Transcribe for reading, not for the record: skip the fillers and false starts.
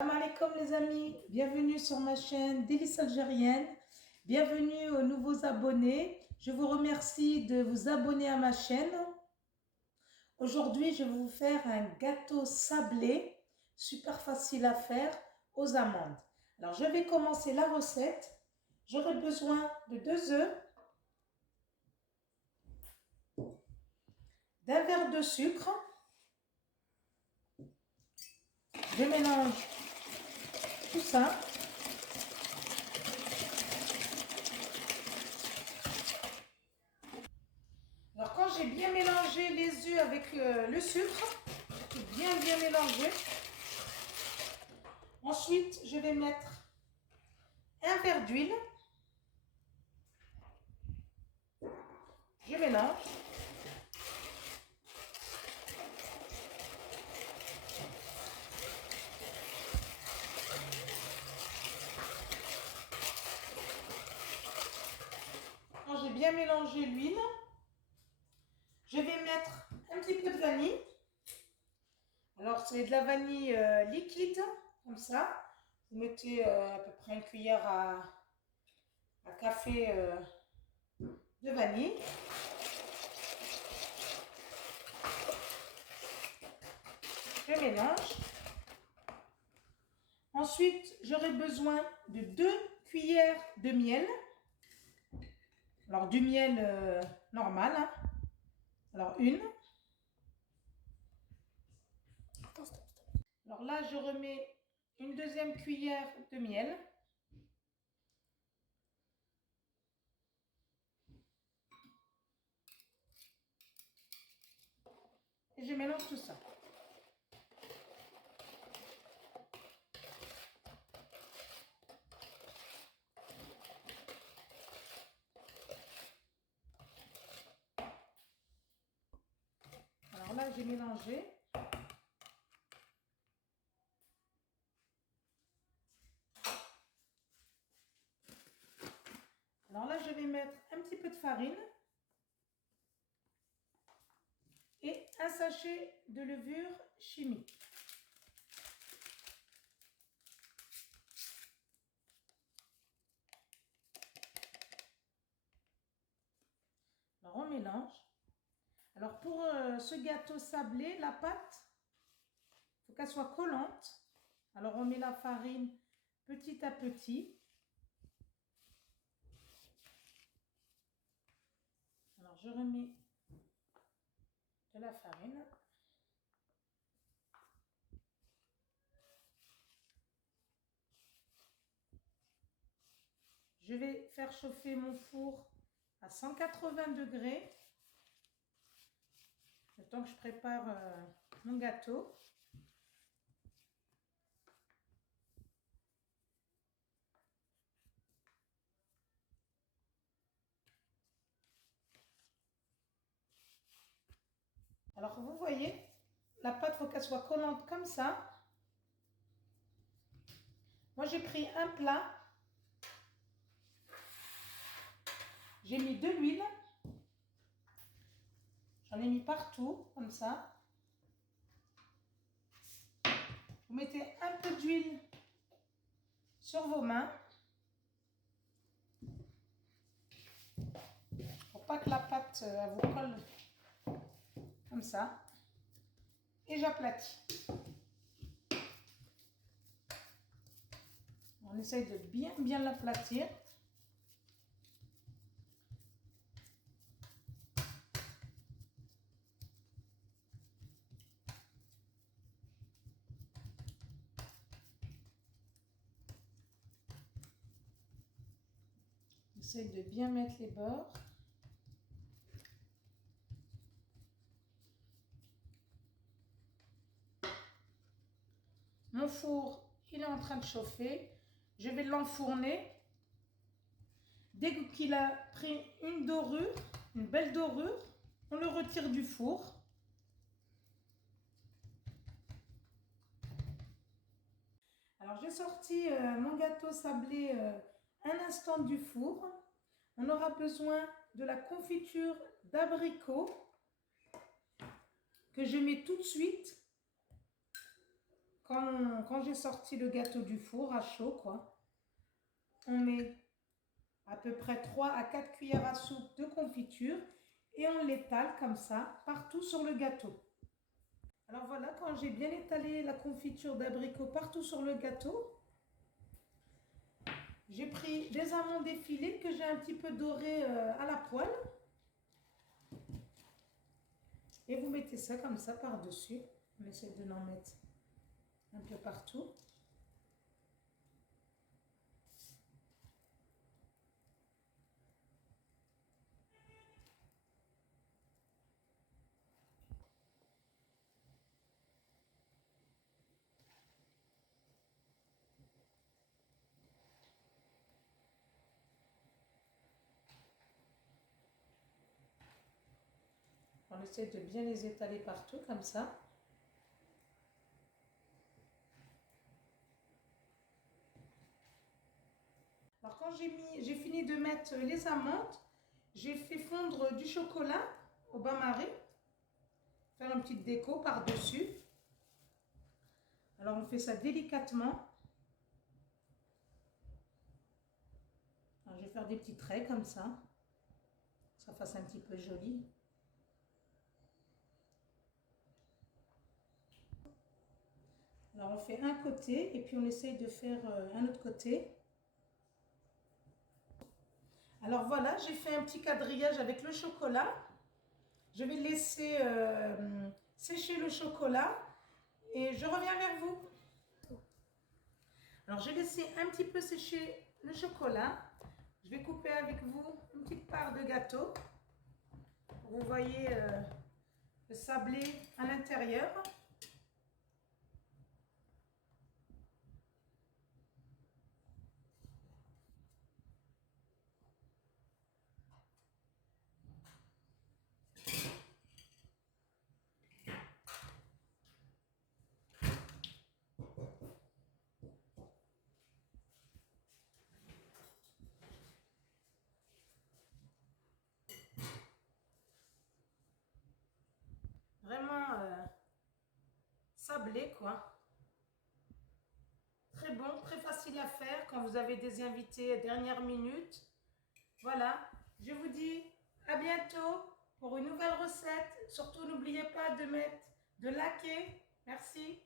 Salam alaikum les amis, bienvenue sur ma chaîne Délices Algériennes, bienvenue aux nouveaux abonnés. Je vous remercie de vous abonner à ma chaîne. Aujourd'hui, je vais vous faire un gâteau sablé, super facile à faire aux amandes. Alors, je vais commencer la recette. J'aurai besoin de 2 œufs, d'un verre de sucre. Je mélange tout ça. Alors quand j'ai bien mélangé les œufs avec le sucre, bien mélangé, ensuite je vais mettre un verre d'huile. Je mélange. Quand j'ai bien mélangé l'huile, je vais mettre un petit peu de vanille. Alors c'est de la vanille liquide, comme ça. Vous mettez à peu près une cuillère à café de vanille. Je mélange. Ensuite, j'aurai besoin de 2 cuillères de miel. Alors du miel normal, hein. Alors une. Alors là, je remets une deuxième cuillère de miel. Et je mélange tout ça. Alors là, j'ai mélangé. Alors là, je vais mettre un petit peu de farine et un sachet de levure chimique. Alors on mélange. Alors pour ce gâteau sablé, la pâte, il faut qu'elle soit collante. Alors on met la farine petit à petit. Alors je remets de la farine. Je vais faire chauffer mon four à 180 degrés. Le temps que je prépare mon gâteau. Alors vous voyez, la pâte, il faut qu'elle soit collante comme ça. Moi j'ai pris un plat. J'ai mis de l'huile. J'en ai mis partout, comme ça. Vous mettez un peu d'huile sur vos mains. Pour pas que la pâte vous colle comme ça. Et j'aplatis. On essaye de bien l'aplatir. On essaye de bien mettre les bords. Mon four, il est en train de chauffer. Je vais l'enfourner. Dès qu'il a pris une dorure, une belle dorure, on le retire du four. Alors j'ai sorti mon gâteau sablé un instant du four. On aura besoin de la confiture d'abricot que je mets tout de suite quand j'ai sorti le gâteau du four à chaud, quoi, on met à peu près 3 à 4 cuillères à soupe de confiture et on l'étale comme ça partout sur le gâteau. Alors voilà, quand j'ai bien étalé la confiture d'abricot partout sur le gâteau, j'ai pris des amandes effilées que j'ai un petit peu dorées à la poêle. Et vous mettez ça comme ça par-dessus. On essaie de l'en mettre un peu partout. On essaie de bien les étaler partout comme ça. Alors quand j'ai fini de mettre les amandes, j'ai fait fondre du chocolat au bain-marie. Faire une petite déco par-dessus. Alors on fait ça délicatement. Alors, je vais faire des petits traits comme ça. Que ça fasse un petit peu joli. Alors on fait un côté et puis on essaye de faire un autre côté. Alors voilà, j'ai fait un petit quadrillage avec le chocolat. Je vais laisser sécher le chocolat et je reviens vers vous. Alors j'ai laissé un petit peu sécher le chocolat. Je vais couper avec vous une petite part de gâteau. Vous voyez le sablé à l'intérieur. Vraiment sablé quoi. Très bon, très facile à faire quand vous avez des invités à dernière minute. Voilà, je vous dis à bientôt pour une nouvelle recette. Surtout n'oubliez pas de liker. Merci.